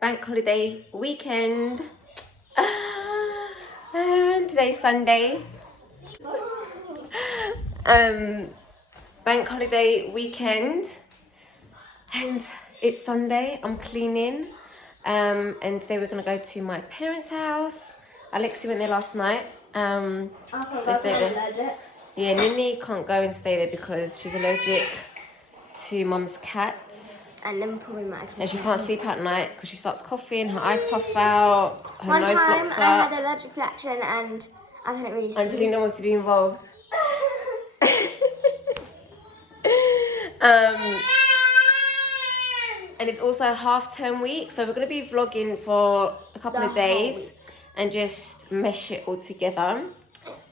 bank holiday weekend. And today's Sunday. Bank holiday weekend. And it's Sunday. I'm cleaning. And today we're going to go to my parents' house. Alexi went there last night. So stay there. Yeah, Nini can't go and stay there because she's allergic to mum's cats. And then probably might. And she can't sleep at night because she starts coughing, her eyes puff out, her nose blocks up. One time I had an allergic reaction and I couldn't really sleep. Angelina wants to be involved. And it's also half-term week, so we're going to be vlogging for a couple of days and just mesh it all together.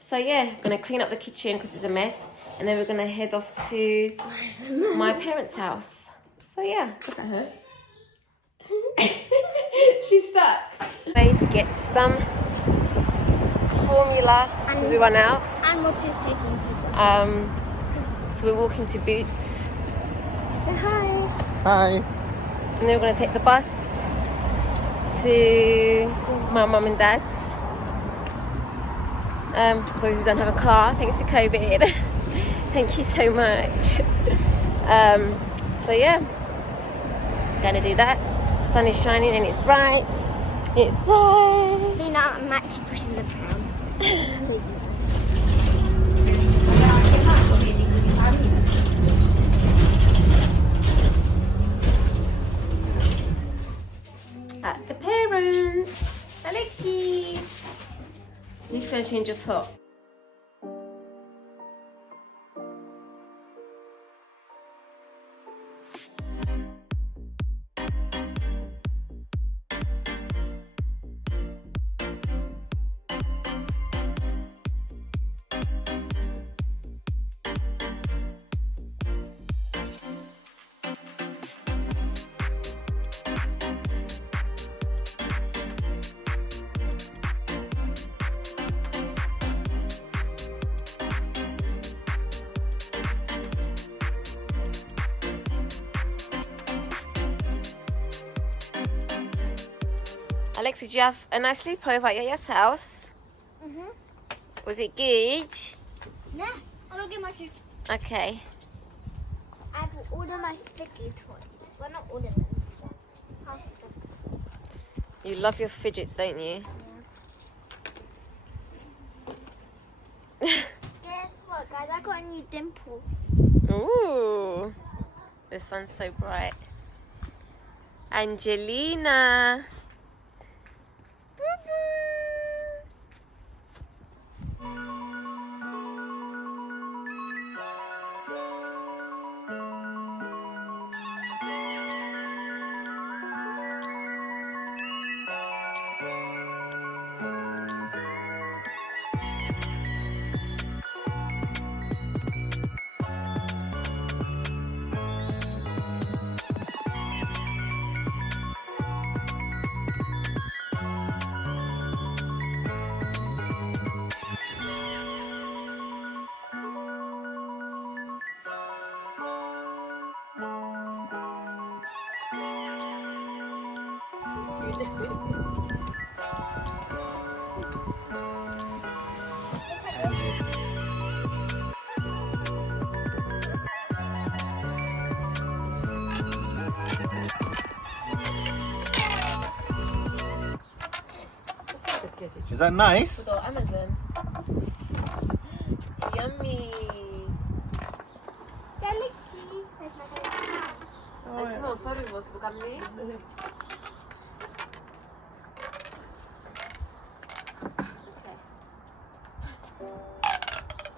So yeah, I'm going to clean up the kitchen because it's a mess, and then we're going to head off to my parents' house. So yeah, look at her. She's stuck. Ready to get some formula because we run out. And more toothpaste and toothbrush. So we're walking to Boots. Say hi. Hi. And then we're going to take the bus to my mum and dad's. Because we don't have a car thanks to COVID. Thank you so much. So yeah, gonna do that. Sun is shining and it's bright. It's bright. See, now I'm actually pushing the pram. So At the parents. Alexi. You need to go and change your top. Alexi, did you have a nice sleepover at Yaya's house? Was it good? yeah, I'm gonna get my shoes. Okay. I have all of my fidget toys. Well, not all of them. Just half of them. You love your fidgets, don't you? Yeah. Guess what, guys? I got a new dimple. Ooh. The sun's so bright. Angelina. Is that nice? Go Amazon. Yummy. Galaxy. Let's go. Sorry, was bukan ni.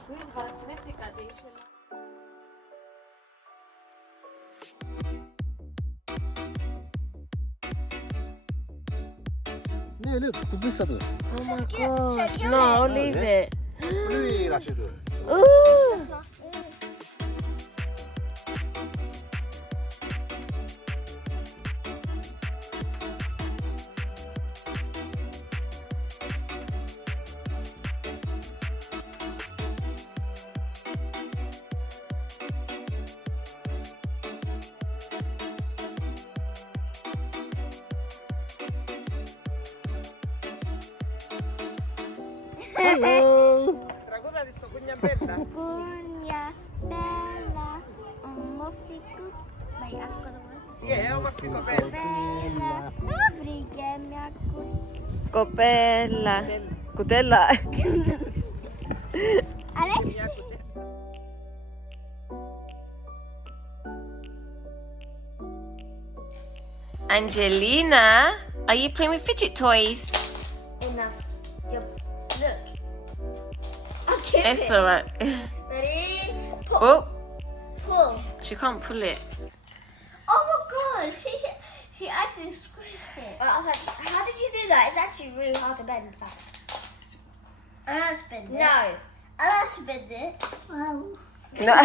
Sweet, parang sinipsik aja inshallah. Look, publisado. Oh my god. No, leave it. Really, Rashid. Ooh. Hello. Cunya Bella, Muffico. Wait, I forgot the word. Yeah, ma fico bello. Bella, Friggemia, Copella. Cutella. Alex. Angelina, are you playing with fidget toys? Enough. Look. Okay. It's alright. Ready? Pull. Oh, Pull. she can't pull it. Oh my god, she actually squished it. I was like, how did you do that? It's actually really hard to bend back. I don't spin it. No. I don't spin it. Wow. No.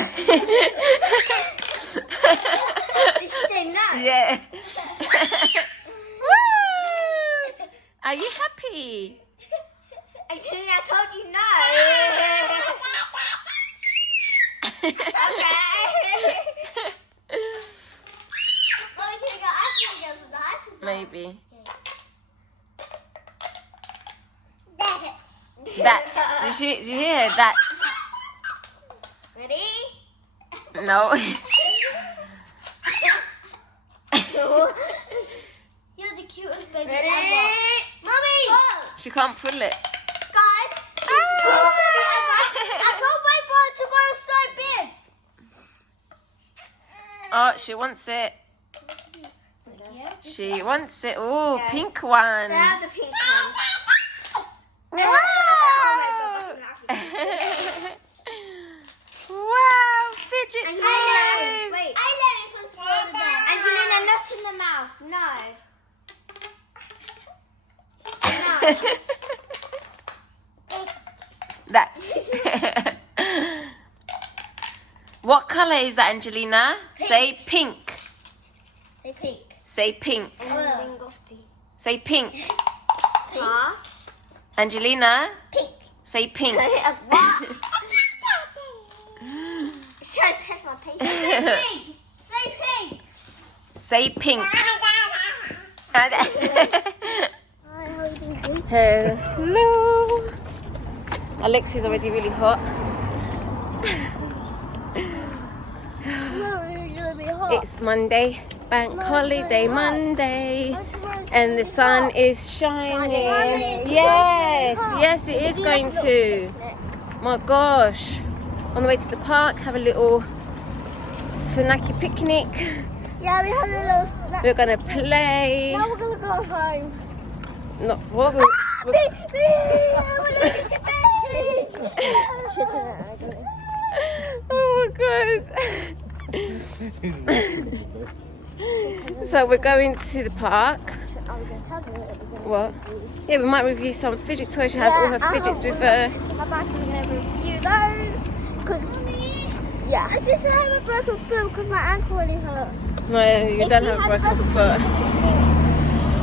Did she say no? Yeah. Woo! Are you happy? Actually, I told you no. Okay. Well, we could go actually go for the high school. Maybe. That's. That's. Did you hear her? That's. Ready? No. You're the cutest baby ever. Mommy! She can't pull it. Guys, she's the cutest baby ever. I can't wait for her to go so big. Oh, she wants it. She wants it. Oh, pink one. They have the pink one. Wow. Oh my god, Wow, fidget Angelina, toys. wait. I let it come through the bed. Angelina, not in the mouth. No. That's. What color is that, Angelina? Say pink. They pink. Say pink. Lingofti. Say pink. Huh? Angelina, Pink. say pink. What? Should I test my paint? Say pink. Say pink. Say Hello. Alexi's already really hot. No, it's gonna be hot. It's Monday, bank holiday Monday, and the sun is shining. Yes, yes, it is going to. My gosh. On the way to the park, have a little snacky picnic. Yeah, we had a little snack. We're gonna play. Now we're gonna go home. Not what? Oh my god. So we're going to the park. What? Yeah, we might review some fidget toys. She has all her fidgets with her. So my bag's going to review those. Because, yeah. I just have a broken foot because my ankle really hurts. No, you don't have a broken foot.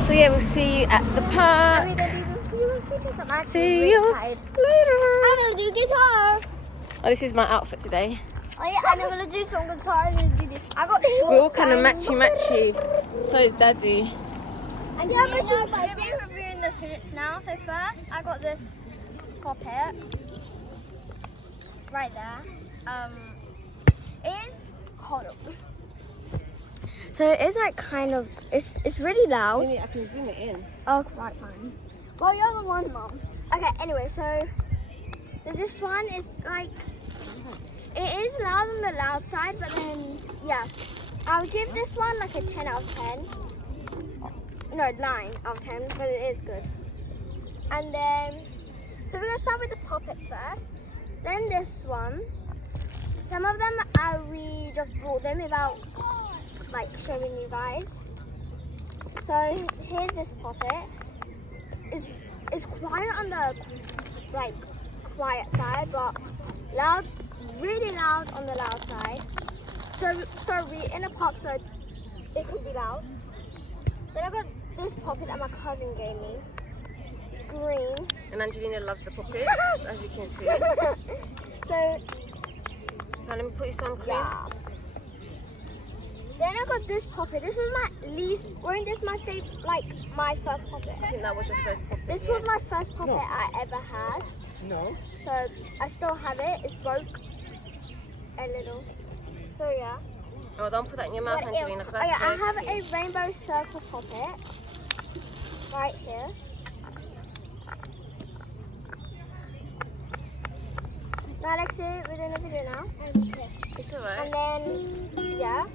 So yeah, we'll see you at the I'm park. going to do review fidgets. I'm actually See really you tired. later. I'm going to do guitar. Oh, this is my outfit today. Oh yeah, and I'm going to do some guitar. I'm going to do this. I got short. We're all kind of matchy. So is Daddy. And yeah, I'm going to be reviewing the fidgets now. So first, I got this puppet right there. Hold on. So it's like kind of, it's really loud. I can zoom it in. Oh, right, fine. Well, you're the one, Mom. Okay, anyway, so there's this one. It's like, it is loud on the loud side, but then, yeah. I would give this one like a 10 out of 10. No, 9 out of 10, but it is good. And then, so we're going to start with the puppets first. Then this one. Some of them, we just brought them without, like, showing you guys. So here's this puppet. It's quiet on the, like, quiet side, but loud, really loud on the loud side. So we're in a park, so it could be loud. Then I got this puppet that my cousin gave me. It's green. And Angelina loves the puppets, as you can see. So Now let me put you some cream. yeah. Then I got this puppet. This was my least. Weren't this my favorite? Like my first puppet. I think that was your first puppet. This was my first puppet I ever had. No. So I still have it. It's broke a little. So yeah. Oh, don't put that in your mouth, What Angelina, else? because that's I have dirty. a rainbow circle puppet right here. Now, Alexia, we're doing a video now. It's alright. And then, yeah.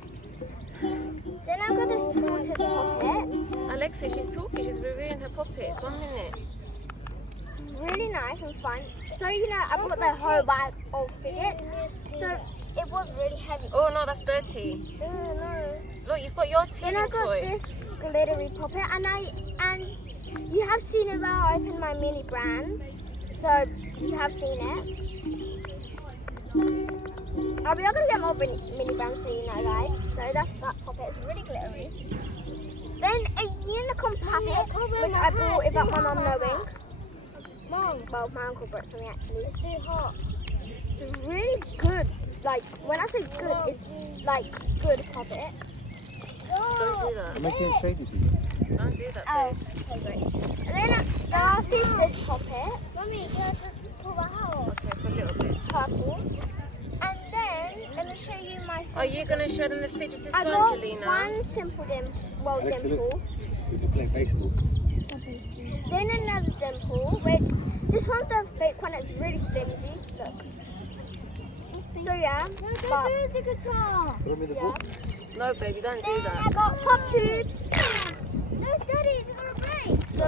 Then I've got this tortoise puppet. Alexia, she's talking. She's reviewing her puppets. 1 minute. It's really nice and fun. So, you know, I bought the whole bag of fidget. So, it was really heavy. Oh, no, that's dirty. No. Look, you've got your Then I TV got toy. this glittery puppet, and you have seen it while I opened my mini brands, so you have seen it. We are gonna get more mini brands, so you know, guys. So that's that puppet. It's really glittery. Then a unicorn puppet, which I bought without my mum knowing. Well, my uncle bought it for me actually. It's so hot. It's really good. Like when I say good, it's like good puppet. Don't do that. I'm making it shady for you. Don't do that, Oh, babe. okay, great. And then the last is this puppet. Mummy, can I just pull that out? Okay, for a little bit. Purple. And then, let me show you my simple. Are you going to show them the fidgets as I well, got Angelina? one simple Alexa, dimple. We can play baseball. Then another dimple, which, this one's the fake one, it's really flimsy. Look. So yeah, but, Throw me the yeah. book. No, baby, don't do Then I that. got pop tubes. No, Daddy, it's gonna break. So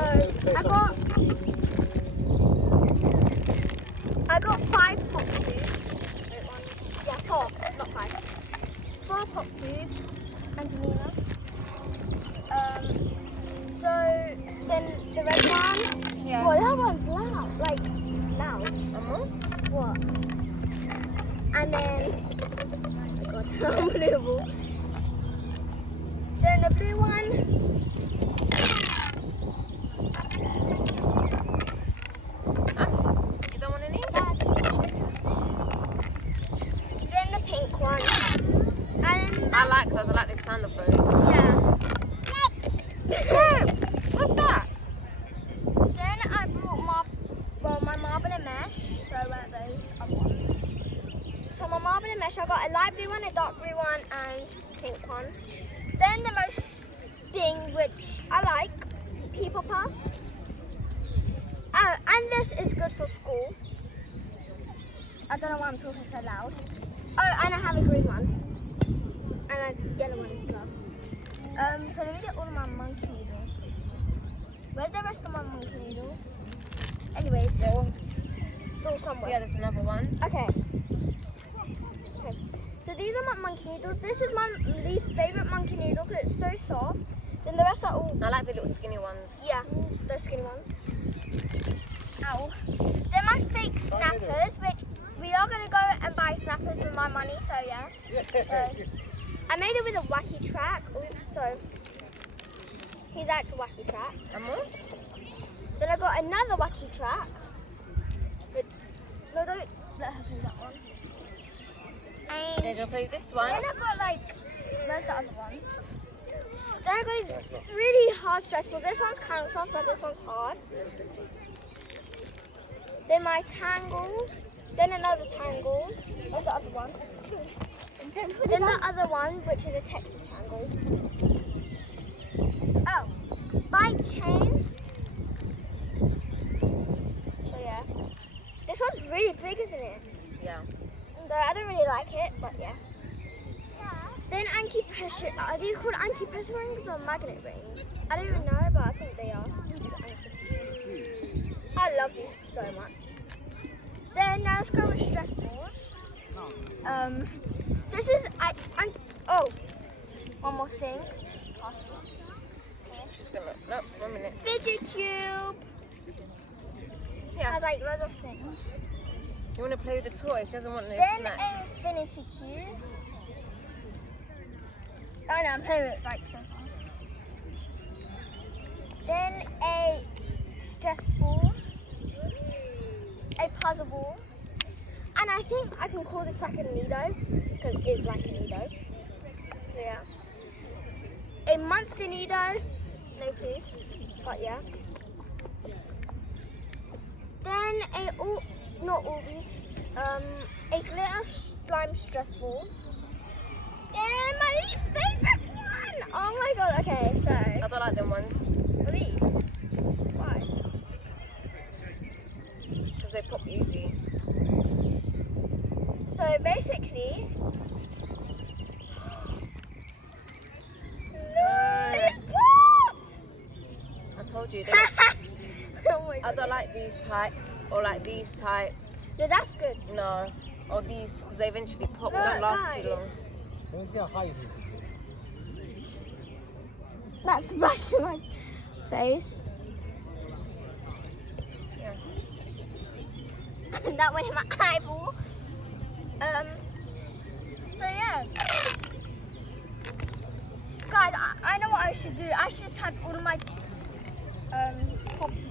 I got 5 pop tubes. Yeah, 4, not 5. 4 pop tubes, Angelina. So then the red one. Yeah. Well, that one's loud, like loud. What? And then I got unbelievable. Then the blue one. You don't want any? Then the pink one. And I like those. I like the sound of those. yeah. What's that? Then I brought my marble and mesh. So those other ones. So my marble and mesh, I got a light blue one, a dark blue one, and pink one. Then the most thing which I like, people puff. Oh, and this is good for school. I don't know why I'm talking so loud. Oh, and I have a green one. And a yellow one as well. So let me get all of my monkey needles. Where's the rest of my monkey needles? Anyways, they're all somewhere. Yeah, there's another one. Okay. So these are my monkey needles. This is my least favourite monkey needle because it's so soft. Then the rest are all, I like the little skinny ones. yeah, the skinny ones. Ow. They're my fake snappers, which we are going to go and buy snappers with my money, so yeah. So, I made it with a wacky track. So, here's the actual wacky track. Then I got another wacky track. No, don't let her do that one. And Then you'll play this one. then I got like, where's the other one? Then I got these really hard stress balls. This one's kind of soft, but this one's hard. Then my tangle. Then another tangle. Where's the other one? Then the other one, which is a texture tangle. Oh, bike chain. So yeah. This one's really big, isn't it? Yeah. So I don't really like it, but yeah. Then anti-pressure, are these called anti-pressure rings or magnet rings? I don't even know, but I think they are. I love these so much. Then now let's go with stress balls. So this is, oh, one more thing. She's gonna, no, 1 minute. Fidget cube. Yeah. Has like loads of things. You want to play with the toy? She doesn't want no Then snack. an infinity cube. Oh no, I'm playing with it like so fast. Then a stress ball. A puzzle ball. And I think I can call this like a Nido. Because it is like a Nido. So yeah. A monster Nido. No clue. But yeah. Then a not all these. A glitter slime stress ball. And my least favorite one. Oh my god. Okay, so. I don't like them ones. What are these? Why? Because they pop easy. So basically. No, it popped! I told you. Oh my I god. don't like these types or like these types. No, that's good. No. Or these, because they eventually pop. No, They don't last too guys. long. Let me see how high it is. That's splashing my face. Yeah. That went in my eyeball. So yeah. Guys, I know what I should do. I should type all of my pops.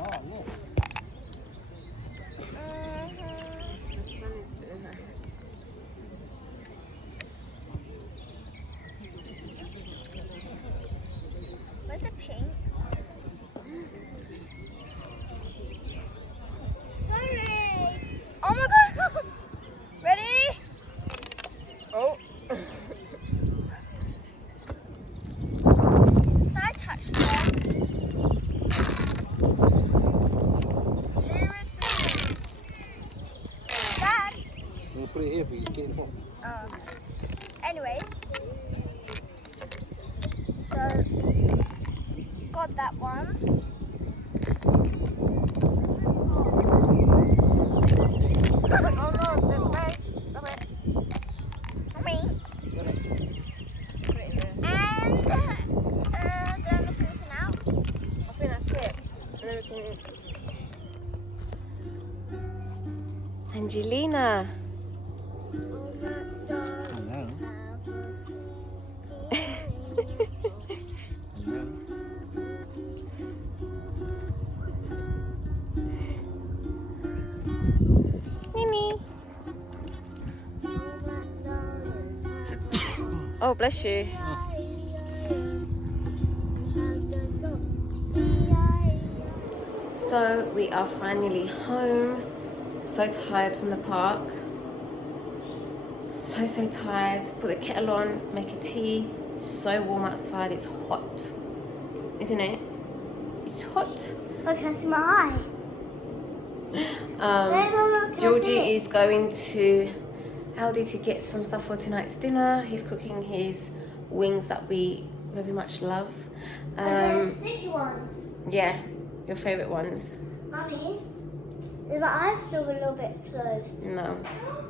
Oh, look. The sun is doing that. Where's the pink? Sorry. Oh my god. Ready? Oh. Side touch them. Seriously. Dad. I'm gonna put it here for you. Get it off. Anyways. So, got that one. Oh no, that's right. Okay. Me. Get it. Put it in there. And, did I miss anything out? I think that's it. And then we can... Angelina. Hello. Hello. Minnie. Oh, bless you. So we are finally home. So tired from the park. So tired. Put the kettle on, make a tea. So warm outside, it's hot. Isn't it? It's hot. Oh, can I see my eye? Georgie is going to Aldi to get some stuff for tonight's dinner. He's cooking his wings that we very much love. Sticky ones. Yeah, your favourite ones. Mummy, is my eye still a little bit closed? No.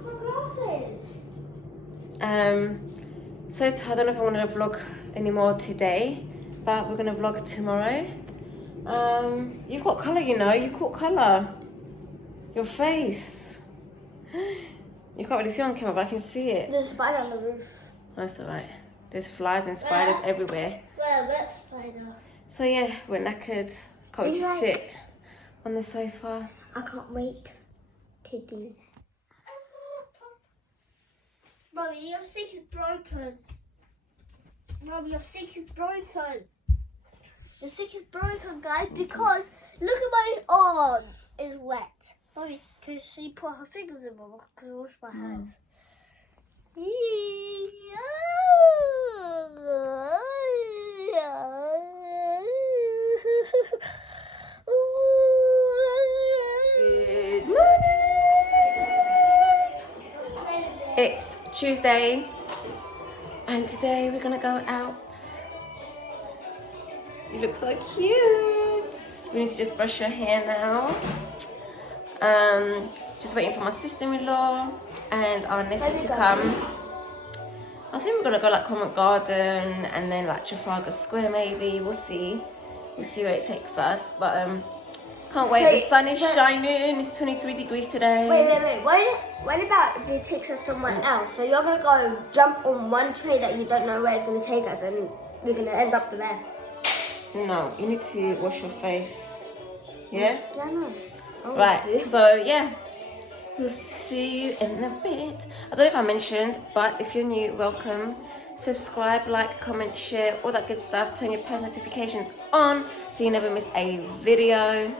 My glasses. So I don't know if I want to vlog anymore today, but we're gonna vlog tomorrow. You've got colour, you know. You caught colour. Your face. You can't really see on camera, but I can see it. There's a spider on the roof. That's alright. There's flies and spiders everywhere. Where? That spider? So yeah, we're knackered. Can't wait to Right. sit on the sofa. I can't wait to do. Mummy, your sink is broken. Mummy, your sink is broken. The sink is broken, guys, because look at my arms. It's wet. Mummy, can she put her fingers in, Mama? Because I wash my hands. Good morning. It's Tuesday, and today we're gonna go out. You look so cute. We need to just brush your hair now. Just waiting for my sister-in-law and our nephew to come. I think we're gonna go like Covent Garden and then like Trafalgar Square maybe. We'll see. We'll see where it takes us. But can't wait. The sun is shining. It's 23 degrees today. Wait. What about if it takes us somewhere else? So you're going to go jump on one train that you don't know where it's going to take us and we're going to end up there. No, you need to wash your face. Yeah? Yeah, I know. Right, so yeah. We'll see you in a bit. I don't know if I mentioned, but if you're new, welcome. Subscribe, like, comment, share, all that good stuff. Turn your post notifications on so you never miss a video.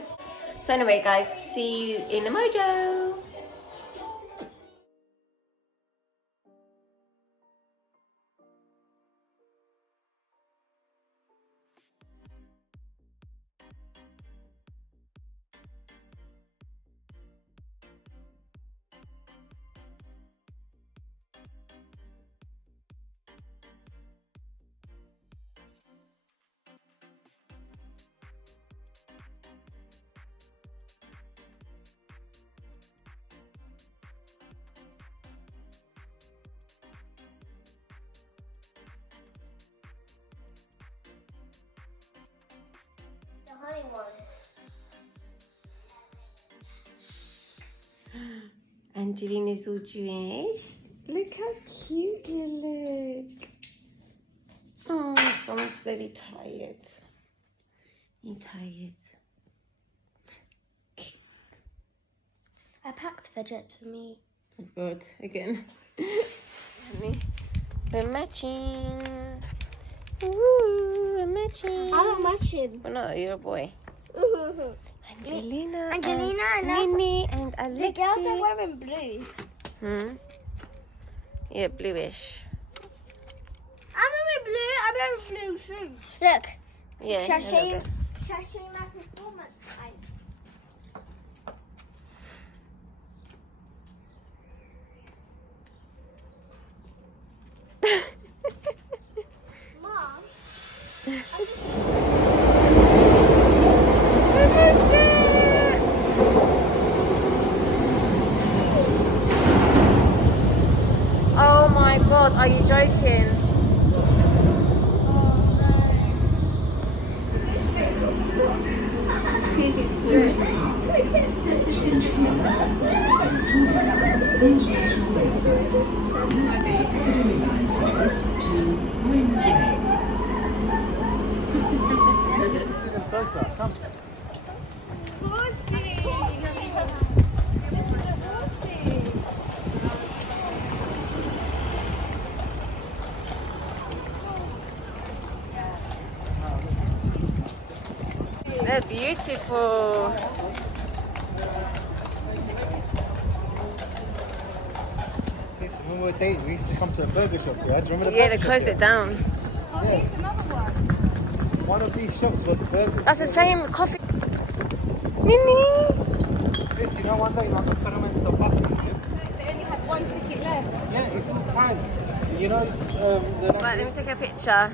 So anyway, guys, see you in a mojo. The honey ones. Angelina's all dressed. Look how cute you look. Oh, someone's very tired. You tired? I packed fidgets for me. Oh God, again. We're matching. Woo, we're matching. I'm not matching. Well, no, you're a boy. Angelina and Nini and Alexi. the girls are wearing blue. Yeah, bluish. I'm wearing blue shoes. Look. Yeah. Shall I a show little you? bit. Shall I show you my performance, guys? Mom. Oh my God, are you joking? See them closer. Come. They're beautiful. When we were dating, we used to come to a burger shop. Yeah, do you remember the Yeah, burger they shop closed here? it down. One of these shops was burgers. That's the same coffee. Nini. Sis, you know one day, like the pyramids, the bus. They only had one ticket left. Yeah, it's all time. You know, it's the Right, let me take a picture.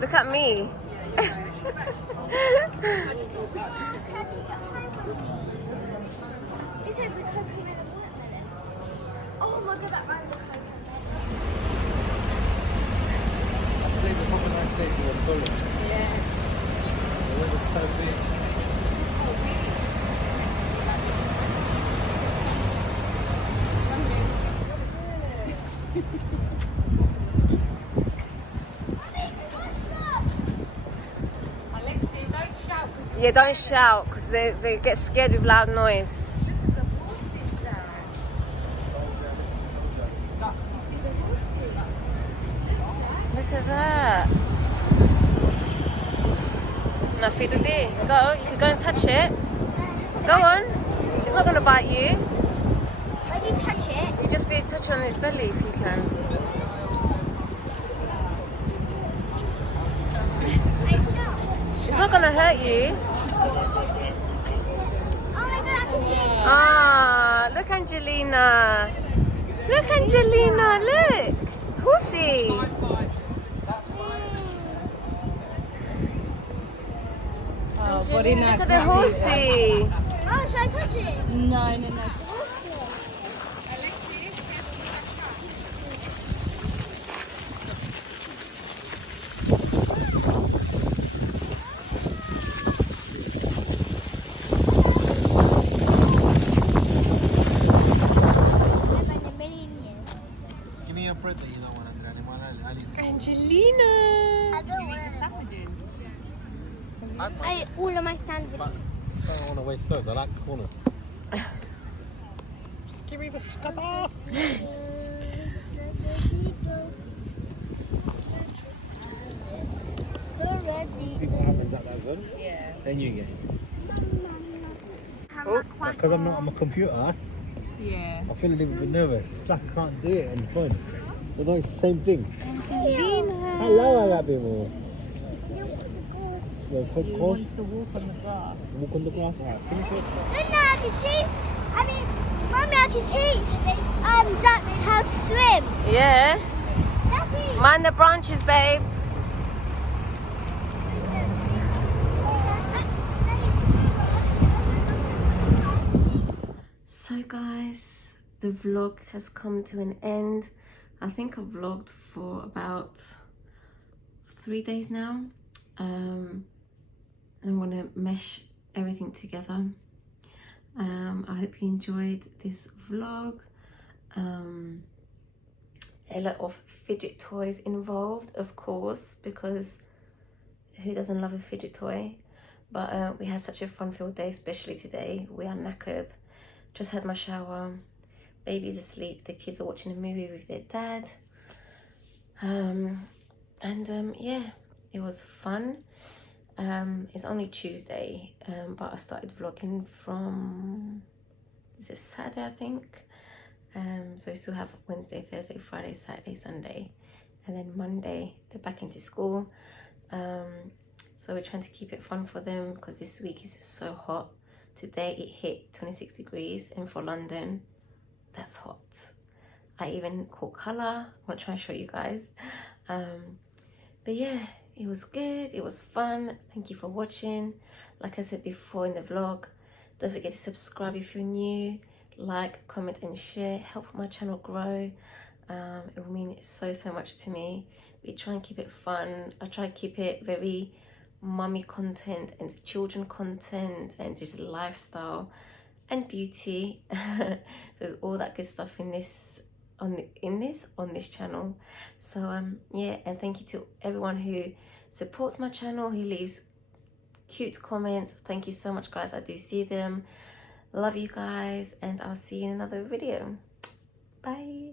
Look at me. Is it the coconut and watermelon? Oh my god, that rang the coconut. I believe the proper nice day for a bullet. Yeah. The weather's so big. Alexi, don't shout because Yeah, don't shout because they get scared with loud noise. look at the horses there. Look at that. Now, Fiduti, go. You can go and touch it. Go on. It's not going to bite you. Why did you touch it? You just be touching on its belly if you can. It's not going to hurt you. Oh my god, I can see it. Ah, look, Angelina. Look, Angelina, look. Horsey. Oh, Angelina, look at the horsey. Oh, should I touch it? No. Never in a million years. Give me your bread that you don't want, Andrea. Angelina. I don't want I I ate all of my sandwiches. But I don't want to waste those. I like corners. Just give me the scupper. See what happens at that zone? Yeah. Then you get. Oh. Because I'm not on my computer, Yeah. I feel a little bit nervous. It's like I can't do it on the phone. Although it's the same thing. Hello, Alabimo. Yo, He wants to walk on the grass. Walk on the grass. Alright, finish it. Then now I can teach. I mean, Mommy, I can teach Zach how to swim. Yeah. Daddy. Mind the branches, babe. So guys, the vlog has come to an end. I think I've vlogged for about 3 days now. And I'm gonna mesh everything together. I hope you enjoyed this vlog. A lot of fidget toys involved, of course, because who doesn't love a fidget toy? But we had such a fun-filled day, especially today. We are knackered. Just had my shower. Baby's asleep. The kids are watching a movie with their dad. Yeah, it was fun. It's only Tuesday, but I started vlogging from, is it Saturday, I think? So we still have Wednesday, Thursday, Friday, Saturday, Sunday, and then Monday they're back into school. So we're trying to keep it fun for them because this week is so hot. Today it hit 26 degrees, and for London, that's hot. I even caught colour. I'll try and show you guys. But yeah, it was good. It was fun. Thank you for watching. Like I said before in the vlog, don't forget to subscribe if you're new. Like, comment and share. Help my channel grow. It will mean so much to me. We try and keep it fun. I try to keep it very mummy content and children content and just lifestyle and beauty. So there's all that good stuff in this on this channel. So yeah, and thank you to everyone who supports my channel, who leaves cute comments. Thank you so much, guys. I do see them. Love you guys, and I'll see you in another video. Bye.